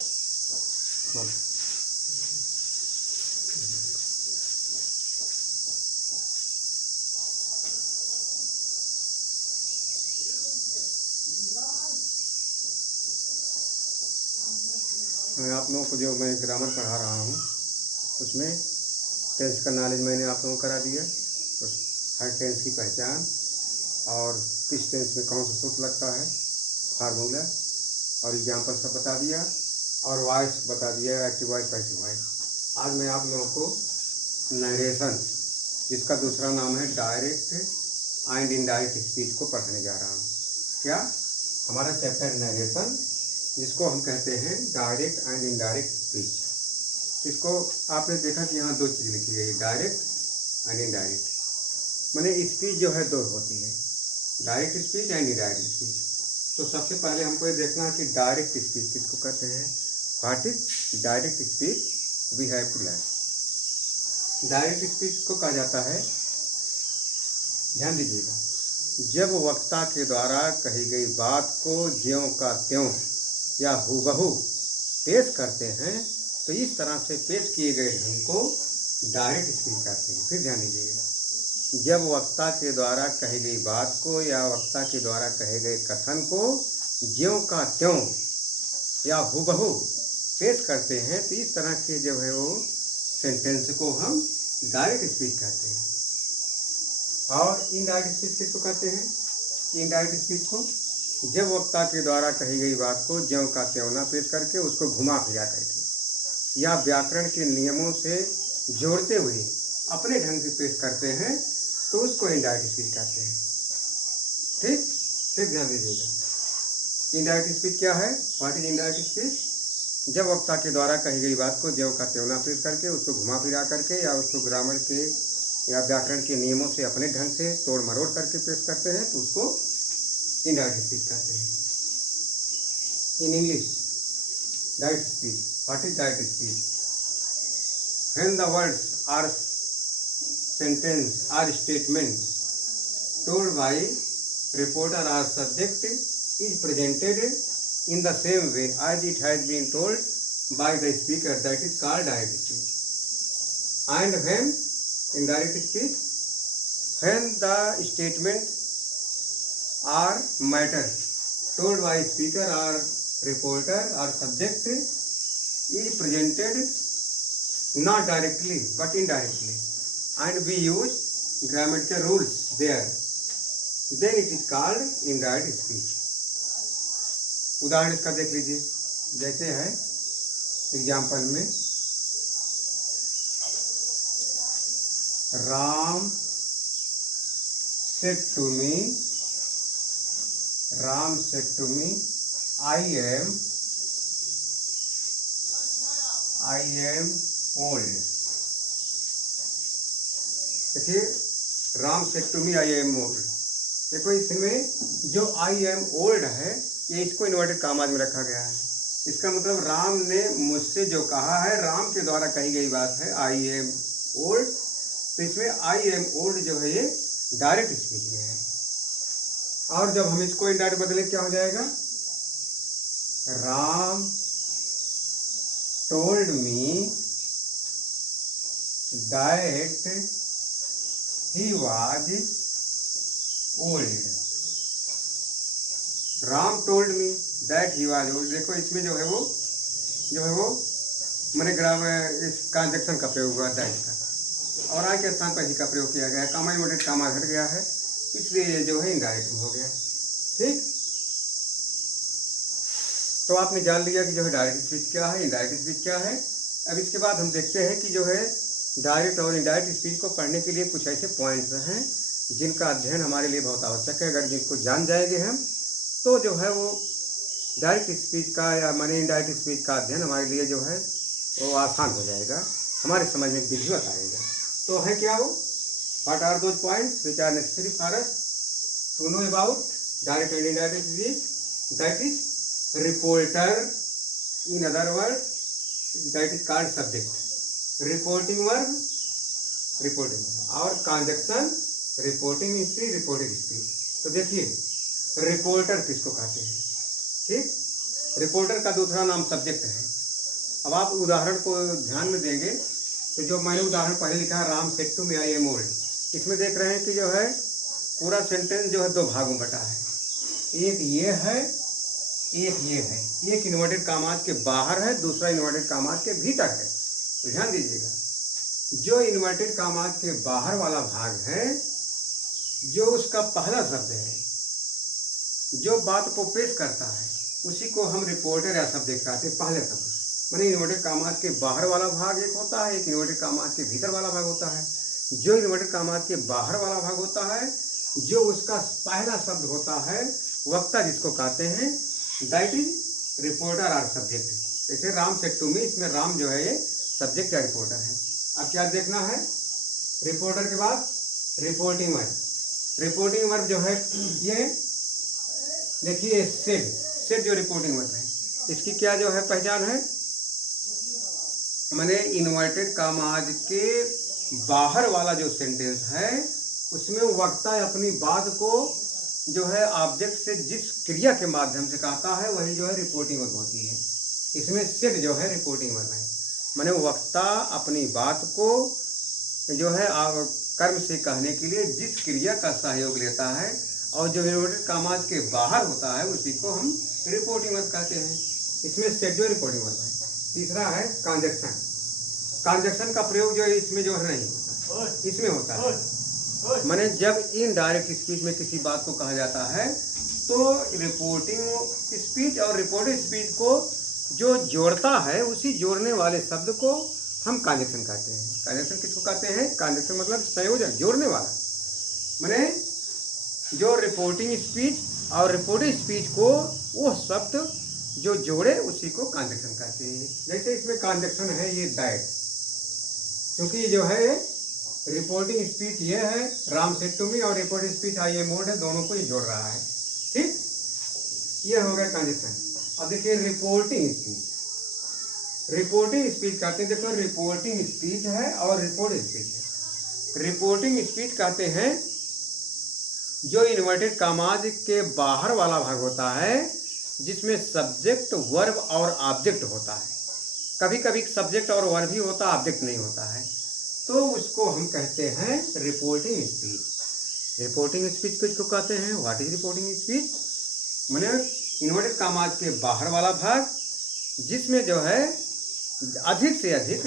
मैं आप लोगों को जो मैं ग्रामर पढ़ा रहा हूँ उसमें टेंस का नॉलेज मैंने आप लोगों को करा दिया। उस हर टेंस की पहचान और किस टेंस में कौन सा सूत्र लगता है, फार्मूला और एग्जाम्पल सब बता दिया और वॉइस बता दिया, एक्टिव वॉइस पैसिव वॉइस। आज मैं आप लोगों को नरेशन, जिसका दूसरा नाम है डायरेक्ट एंड इनडायरेक्ट स्पीच को पढ़ने जा रहा हूँ। क्या हमारा चैप्टर नरेशन, जिसको हम कहते हैं डायरेक्ट एंड इनडायरेक्ट स्पीच। इसको आपने देखा कि यहाँ दो चीज़ लिखी गई है, डायरेक्ट एंड इनडायरेक्ट। माने स्पीच जो है दो होती है, direct speech and indirect speech. तो सबसे पहले हमको ये देखना है कि डायरेक्ट स्पीच किसको कहते हैं। What is direct speech, we have to learn. Direct speech को कहा जाता है, ध्यान दीजिएगा, जब वक्ता के द्वारा कही गई बात को ज्यों का त्यों या हूबहू पेश करते हैं, तो इस तरह से पेश किए गए ढंग को डायरेक्ट स्पीच कहते हैं। फिर ध्यान दीजिएगा, जब वक्ता के द्वारा कही गई बात को या वक्ता के द्वारा कहे गए कथन को ज्यों का त्यों या हूबहू पेश करते हैं, तो इस तरह के जो है वो सेंटेंस को हम डायरेक्ट स्पीच कहते हैं। और इनडायरेक्ट स्पीच किसको कहते हैं। इनडायरेक्ट स्पीच को जब वक्ता के द्वारा कही गई बात को ज्यों का त्यों ना पेश करके उसको घुमा फिरा करके या व्याकरण के नियमों से जोड़ते हुए अपने ढंग से पेश करते हैं, तो उसको इनडायरेक्ट स्पीच कहते हैं। ठीक, फिर ध्यान दीजिएगा, इनडायरेक्ट स्पीच क्या है। व्हाट इज इनडायरेक्ट स्पीच, जब वक्ता के द्वारा कही गई बात को ज्यों का त्यों ना पेश करके उसको घुमा फिरा करके या उसको ग्रामर के या व्याकरण के नियमों से अपने ढंग से तोड़ मरोड़ करके पेश करते हैं, तो उसको इनडायरेक्ट स्पीच कहते हैं। In English direct speech, what is direct speech, when the words are sentence or statement told by reporter or subject is presented in the same way as it has been told by the speaker, that is called direct speech. And when indirect speech, when the statement or matter told by speaker or reporter or subject is presented not directly but indirectly, and we use grammatical rules there, then it is called indirect speech. उदाहरण इसका देख लीजिए, जैसे है example में, Ram said to me, Ram said to me, I am old. देखिए, Ram said to me I am old. देखो इसमें जो आई एम ओल्ड है ये इसको इन्वर्टेड कामाज में रखा गया है। इसका मतलब राम ने मुझसे जो कहा है, राम के द्वारा कही गई बात है आई एम ओल्ड, तो इसमें आई एम ओल्ड जो है ये डायरेक्ट स्पीच में है। और जब हम इसको इनडायरेक्ट बदले क्या हो जाएगा, Ram told me that he was old. Ram told me that he was old। देखो इसमें जो है वो मैंने इस कंजक्शन का प्रयोग हुआ दैट का, और आज के स्थान पर ही का प्रयोग किया गया है, कामा इन्वर्टेड कामा हट गया है, इसलिए ये जो है इनडायरेक्ट में हो गया। ठीक, तो आपने जान लिया कि जो है डायरेक्ट स्पीच क्या है, इनडायरेक्ट स्पीच क्या है। अब इसके बाद हम देखते हैं कि जो है डायरेक्ट और इनडायरेक्ट स्पीच को पढ़ने के लिए कुछ ऐसे पॉइंट्स हैं जिनका अध्ययन हमारे लिए बहुत आवश्यक है। अगर जिनको जान जाएंगे हम, तो जो है वो डायरेक्ट स्पीच का या माने इनडायरेक्ट स्पीच का अध्ययन हमारे लिए जो है वो आसान हो जाएगा, हमारे समझ में विजुअल आएगा। तो है क्या वो, what are those points which are necessary for us to know about direct and indirect speech, that is reporter, in other word that is called subject, reporting verb reporting, और conjunction reporting speech reported speech. तो देखिए reporter किसको कहते हैं। ठीक, reporter का दूसरा नाम सब्जेक्ट है। अब आप उदाहरण को ध्यान में देंगे तो जो मैंने उदाहरण पहले लिखा है, Ram said to me I am old, इसमें देख रहे हैं कि जो है पूरा सेंटेंस जो है दो भागों में बटा है। एक ये है, एक ये है। एक इन्वर्टेड कामाज के बाहर है, दूसरा इन्वर्टेड कामाज के भीतर है। तो ध्यान दीजिएगा, जो इन्वर्टेड कामाज के बाहर वाला भाग है, जो उसका पहला शब्द है, जो बात को पेश करता है, उसी को हम रिपोर्टर या सब्जेक्ट कहते हैं, पहले शब्द। माने इन्वर्टेड कामाज के बाहर वाला भाग एक होता है, एक इन्वर्टेड कामाज के भीतर वाला भाग होता है। जो इन्वर्टेड कामाज के बाहर वाला भाग होता है, जो उसका पहला शब्द होता है, वक्ता जिसको कहते हैं, दैट इज रिपोर्टर और सब्जेक्ट। जैसे राम सेड टू मी, इसमें राम जो है ये सब्जेक्ट या रिपोर्टर है। अब क्या देखना है, रिपोर्टर के बाद रिपोर्टिंग वर्ब। रिपोर्टिंग वर्ब जो है ये देखिए सेड, सेड जो रिपोर्टिंग वर्ब है, इसकी क्या जो है पहचान है, माने इन्वर्टेड कामाज के बाहर वाला जो सेंटेंस है, उसमें वक्ता अपनी बात को जो है ऑब्जेक्ट से जिस क्रिया के माध्यम से कहता है, वही जो है रिपोर्टिंग वर्ब होती है। इसमें सेड जो है रिपोर्टिंग वर्ब है। माने वक्ता अपनी बात को जो है कर्म से कहने के लिए जिस क्रिया का सहयोग लेता है, और जो इन्वर्टेड कामाज के बाहर होता है, उसी को हम रिपोर्टिंग वर्ब कहते हैं। इसमें सेड जो रिपोर्टिंग वर्ब है। तीसरा है कंजक्शन। कंजक्शन का प्रयोग जो है इसमें जो है नहीं होता, इसमें होता है। माने जब इनडायरेक्ट स्पीच में किसी बात को कहा जाता है, तो रिपोर्टिंग स्पीच और रिपोर्टेड स्पीच को जो जोड़ता है, उसी जोड़ने वाले शब्द को हम कंजक्शन कहते हैं। कंजक्शन किसको कहते हैं, कंजक्शन मतलब संयोजन, जोड़ने वाला। माने जो रिपोर्टिंग स्पीच और रिपोर्टेड स्पीच को वो शब्द जो जोड़े, उसी को कंजक्शन कहते हैं। जैसे इसमें कंजक्शन है ये दैट, क्योंकि जो है रिपोर्टिंग स्पीच ये है राम सेड टू मी, और reporting speech I am old है, दोनों को ही जोड़ रहा है। ठीक, ये हो गया कंजक्शन। अब देखिए रिपोर्टिंग स्पीच। रिपोर्टिंग स्पीच कहते हैं, देखो रिपोर्टिंग स्पीच है और रिपोर्टिंग स्पीच है। रिपोर्टिंग स्पीच कहते हैं जो इन्वर्टेड कामाज के बाहर वाला भाग होता है, जिसमें सब्जेक्ट, वर्ब और ऑब्जेक्ट होता है। कभी कभी सब्जेक्ट और वर्ब ही होता, ऑब्जेक्ट नहीं होता है, तो उसको हम कहते हैं रिपोर्टिंग स्पीच। रिपोर्टिंग स्पीच किसको कहते हैं, व्हाट इज रिपोर्टिंग स्पीच, माने इन्वर्टेड कामाज के बाहर वाला भाग, जिसमें जो है अधिक से अधिक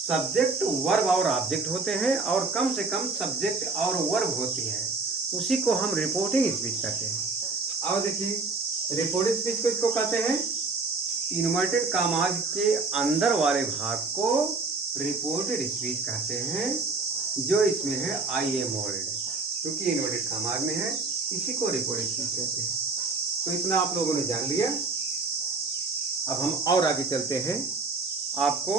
सब्जेक्ट, वर्ब और ऑब्जेक्ट होते हैं, और कम से कम सब्जेक्ट और वर्ब होती है, उसी को हम रिपोर्टिंग स्पीच कहते हैं। और देखिए रिपोर्टिंग स्पीच किसको कहते हैं, इन्वर्टेड कामाज के अंदर वाले भाग को रिपोर्टेड स्पीच कहते हैं, जो इसमें है आई एम ओल्ड, क्योंकि इन्वर्टेड कामाज में है, इसी को रिपोर्टेड स्पीच कहते हैं। तो इतना आप लोगों ने जान लिया। अब हम और आगे चलते हैं, आपको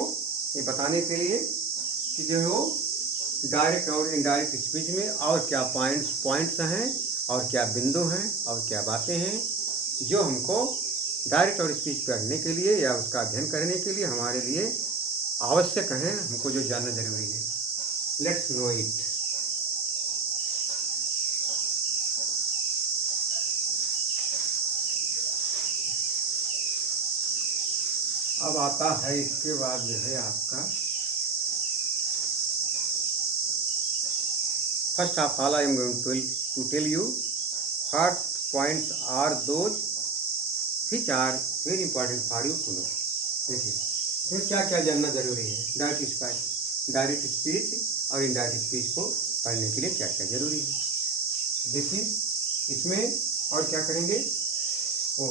ये बताने के लिए कि जो है डायरेक्ट और इनडायरेक्ट स्पीच में और क्या पॉइंट्स हैं, और क्या बिंदु हैं, और क्या बातें हैं, जो हमको डायरेक्ट और स्पीच पढ़ने के लिए या उसका अध्ययन करने के लिए हमारे लिए आवश्यक है, हमको जो जानना जरूरी है। Let's know it. अब आता है इसके बाद जो है आपका first of all I am going to tell you what points are those which are very important for you to know. देखिए इसमें क्या क्या जानना जरूरी है, डायरेक्ट स्पीच और इनडायरेक्ट स्पीच को पढ़ने के लिए क्या क्या जरूरी है। देखिए इसमें और क्या करेंगे, ओ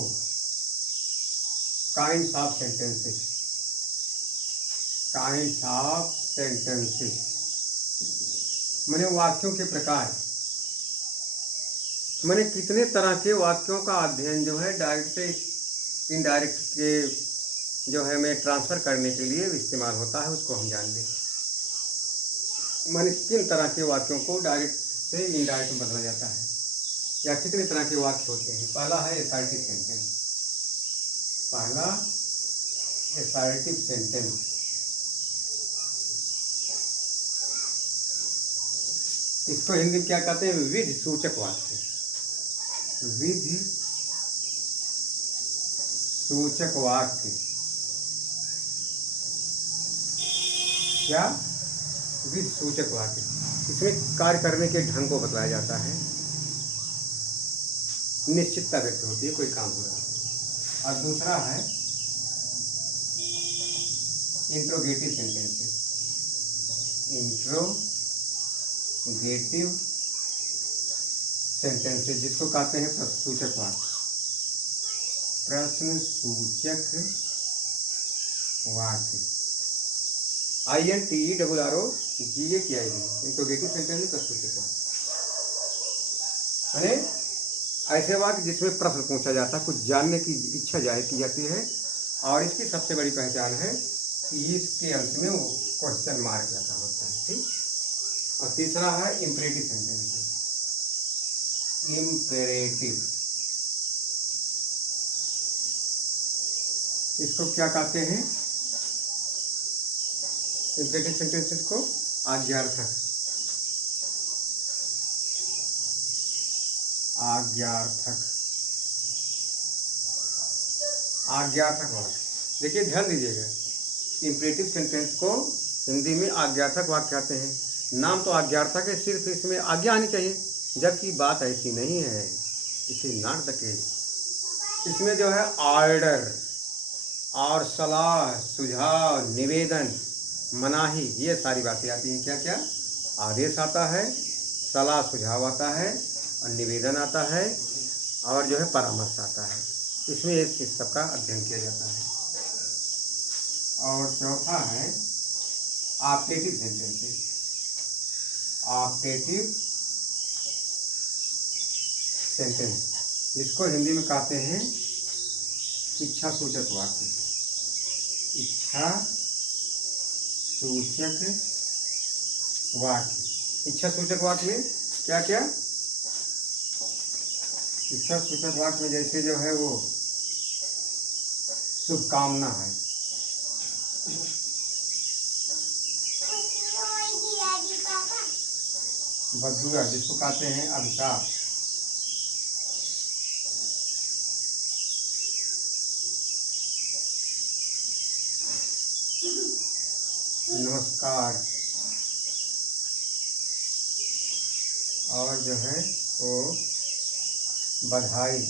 kinds of sentences, kinds of sentences माने वाक्यों के प्रकार, माने कितने तरह के वाक्यों का अध्ययन जो है डायरेक्ट से इनडायरेक्ट के जो है में ट्रांसफ़र करने के लिए इस्तेमाल होता है, उसको हम जान लें। माने किन तरह के वाक्यों को डायरेक्ट से इनडायरेक्ट में बदला जाता है, या कितने तरह के वाक्य होते हैं। पहला है असर्टिव सेंटेंस, पहला असर्टिव सेंटेंस। इसको हिंदी में क्या कहते हैं, विधि सूचक वाक्य। विधि सूचक वाक्य क्या विधि सूचक वाक्य, इसमें कार्य करने के ढंग को बतलाया जाता है, निश्चितता व्यक्त होती है, कोई काम हो रहा है। और दूसरा है इंट्रोगेटिव सेंटेंसेस, इंट्रोगेटिव सेंटेंसेस जिसको कहते हैं प्रश्नसूचक वाक्य, प्रश्नसूचक वाक्य, INTERROGATIV, इंट्रोगेटिव सेंटेंस प्रश्नसूचक वाक्य माने ऐसे वाक्य जिसमें प्रश्न पूछा जाता है, कुछ जानने की इच्छा जाहिर की जाती है, और इसकी सबसे बड़ी पहचान है कि इसके अंत में वो क्वेश्चन मार्क लगा होता है, ठीक। और तीसरा है इम्परेटिव सेंटेंस, इम्पेरेटिव, इसको क्या कहते हैं, इम्परेटिव सेंटेंसेस को आज्ञार्थक, आज्ञार्थक, आज्ञार्थक वाक्य। देखिए ध्यान दीजिएगा, इम्परेटिव सेंटेंस को हिंदी में आज्ञार्थक वाक्य कहते हैं। नाम तो आज्ञार्थक है, सिर्फ इसमें आज्ञा आनी चाहिए, जबकि बात ऐसी नहीं है, इसे नॉट द केस। इसमें जो है ऑर्डर और सलाह, सुझाव, निवेदन, मनाही, ये सारी बातें आती हैं। क्या क्या? आदेश आता है, सलाह सुझाव आता है, और निवेदन आता है, और जो है परामर्श आता है। इसमें इस सब का अध्ययन किया जाता है। और चौथा है ऑप्टेटिव सेंटेंसेस, ऑप्टेटिव सेंटेंस जिसको हिंदी में कहते हैं इच्छा सूचक वाक्य, इच्छा सूचक वाक्य। इच्छा सूचक वाक्य में क्या क्या? इच्छा सूचक वाक्य में जैसे जो है वो शुभकामना है, बदुआ जिसको कहते हैं अभिशाप, नमस्कार, और जो है वो बधाई।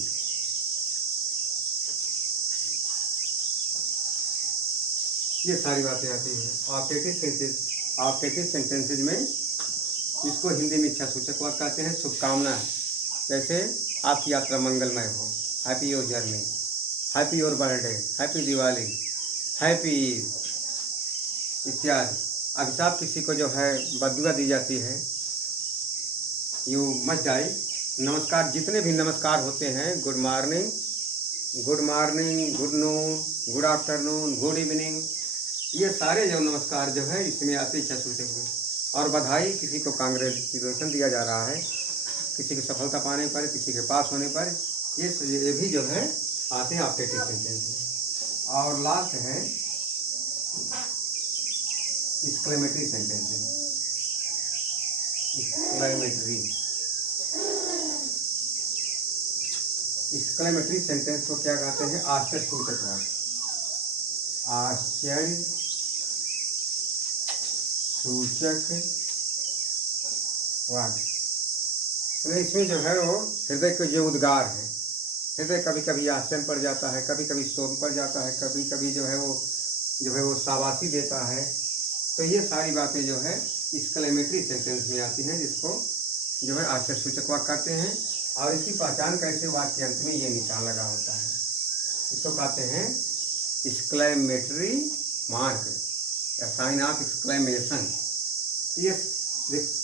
ये सारी बातें आती हैं ऑप्टेटिव सेंटेंसेज में, जिसको हिंदी में इच्छा सूचक वाक्य कहते हैं। शुभकामना है, जैसे आपकी यात्रा मंगलमय हो, happy your journey, happy your birthday, happy Diwali, happy Eid इत्यादि। अभिशाप किसी को जो है बददुआ दी जाती है, यू मस्ट डाई। नमस्कार, जितने भी नमस्कार होते हैं, good morning, good noon, good afternoon, good evening, ये सारे जो नमस्कार जो है इसमें आते इच्छा सूचक में। और बधाई, किसी को कांग्रेचुलेसन दिया जा रहा है, किसी की सफलता पाने पर, किसी के पास होने पर, ये भी जो है आते हैं ऑप्टेटिव सेंटेंस में। और लास्ट है एक्सक्लेमेटरी सेंटेंसेस, एक्सक्लेमेटरी सेंटेंस को क्या कहते हैं? आश्चर्य सूचक वाक्य, आश्चर्य सूचक वाक्य। तो इसमें जो है वो हृदय के जो उद्गार है, हृदय कभी कभी आश्चर्य पड़ जाता है, कभी कभी शोक पड़ जाता है, कभी कभी जो है वो शाबाशी देता है। तो ये सारी बातें जो है एक्सक्लेमेटरी सेंटेंस में आती हैं, जिसको जो है आश्चर्य सूचक वाक्य कहते हैं। और इसकी पहचान कैसे? वाक्य के अंत में ये निशान लगा होता है, इसको कहते हैं एक्सक्लेमेटरी मार्क या साइन ऑफ एक्सक्लेमेशन। ये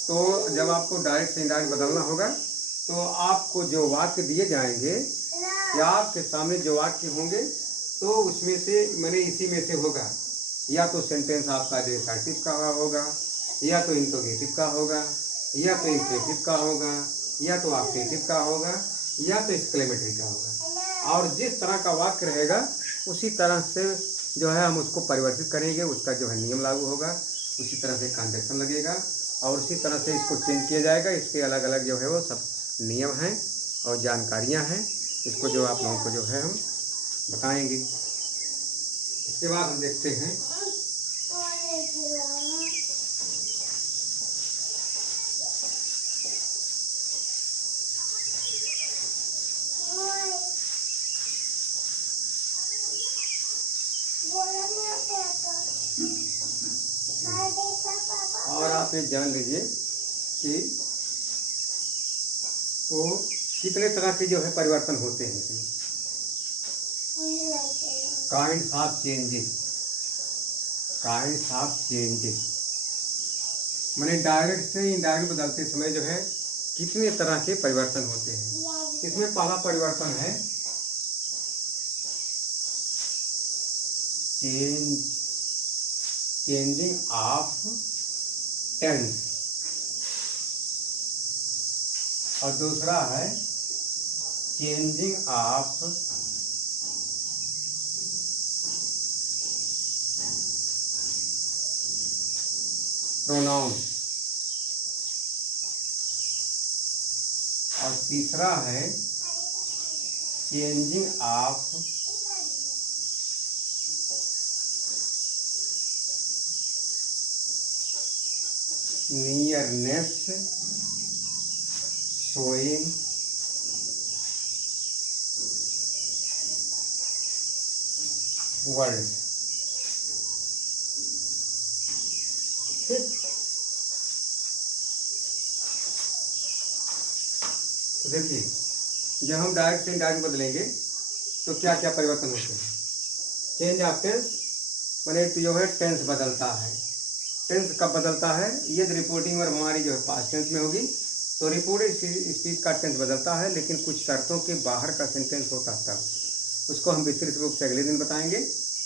तो जब आपको डायरेक्ट से इनडायरेक्ट बदलना होगा, तो आपको जो वाक्य दिए जाएंगे या आपके सामने जो वाक्य होंगे, तो उसमें से मैंने इसी में से होगा, या तो सेंटेंस आपका डेफिनेटिव का होगा, या तो इंट्रोगेटिव का होगा, या तो इम्परेटिव का होगा, या तो ऑप्टेटिव का होगा, या तो एक्सक्लेमेटरी का होगा। और जिस तरह का वाक्य रहेगा उसी तरह से जो है हम उसको परिवर्तित करेंगे, उसका जो है नियम लागू होगा, उसी तरह से कंडक्शन लगेगा, और उसी तरह से इसको चेंज किया जाएगा। इसके अलग अलग जो है वो सब नियम हैं और जानकारियां हैं। इसको जो आप लोगों को जो है हम बताएंगे। इसके बाद हम देखते हैं और आप ये जान लीजिए कि वो कितने तरह के जो है परिवर्तन होते हैं इसमें। काइंड्स ऑफ चेंजेस माने डायरेक्ट से इनडायरेक्ट बदलते समय जो है कितने तरह के परिवर्तन होते हैं। इसमें पहला परिवर्तन है चेंजिंग ऑफ टेंस और दूसरा है चेंजिंग ऑफ प्रोनाउन और तीसरा है changing of nearness showing word. ठीक, तो देखिए जब हम डायरेक्ट से इनडायरेक्ट बदलेंगे तो क्या क्या परिवर्तन होते हैं। चेंज ऑफ टेंस माने जो है टेंस बदलता है। टेंस कब बदलता है? यदि रिपोर्टिंग और हमारी जो है पास्ट टेंस में होगी तो रिपोर्टेड स्पीच का टेंस बदलता है, लेकिन कुछ शर्तों के बाहर का सेंटेंस होता तब उसको हम विस्तृत रूप से अगले दिन बताएंगे।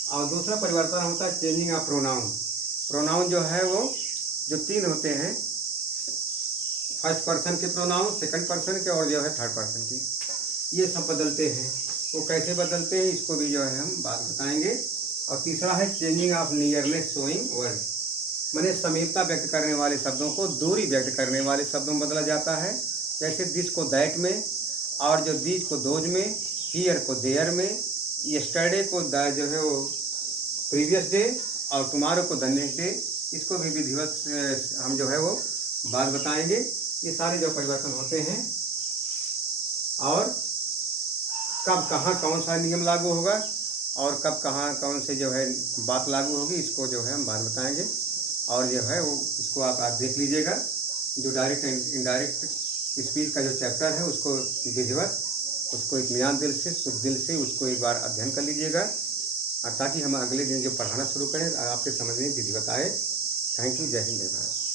और दूसरा परिवर्तन होता है चेंजिंग ऑफ प्रोनाउन। प्रोनाउन जो है वो जो तीन होते हैं, फर्स्ट पर्सन के प्रोनाउन, सेकंड पर्सन के और जो है थर्ड पर्सन के, ये सब बदलते हैं। वो कैसे बदलते हैं इसको भी जो है हम बात बताएंगे। और तीसरा है changing of nearness showing word माने समीपता व्यक्त करने वाले शब्दों को दूरी व्यक्त करने वाले शब्दों में बदला जाता है। जैसे दिस को दैट में, और जो दीज को दोज में, हियर को देयर में, यस्टरडे को जो है वो प्रीवियस डे और टुमारो को द नेक्स्ट डे, इसको भी विधिवत हम जो है वो बात बताएंगे। ये सारे जो परिवर्तन होते हैं और कब कहाँ कौन सा नियम लागू होगा और कब कहाँ कौन से जो है बात लागू होगी, इसको जो है हम बात बताएंगे। और जो है वो इसको आप देख लीजिएगा। जो डायरेक्ट एंड इनडायरेक्ट स्पीच का जो चैप्टर है उसको विधिवत, उसको इत्मीनान दिल से, शुद्ध दिल से उसको एक बार अध्ययन कर लीजिएगा, और ताकि हम अगले दिन जो पढ़ाना शुरू करें आपके समझ में विधिवत आए। Thank you. जय हिंद, जय भारत।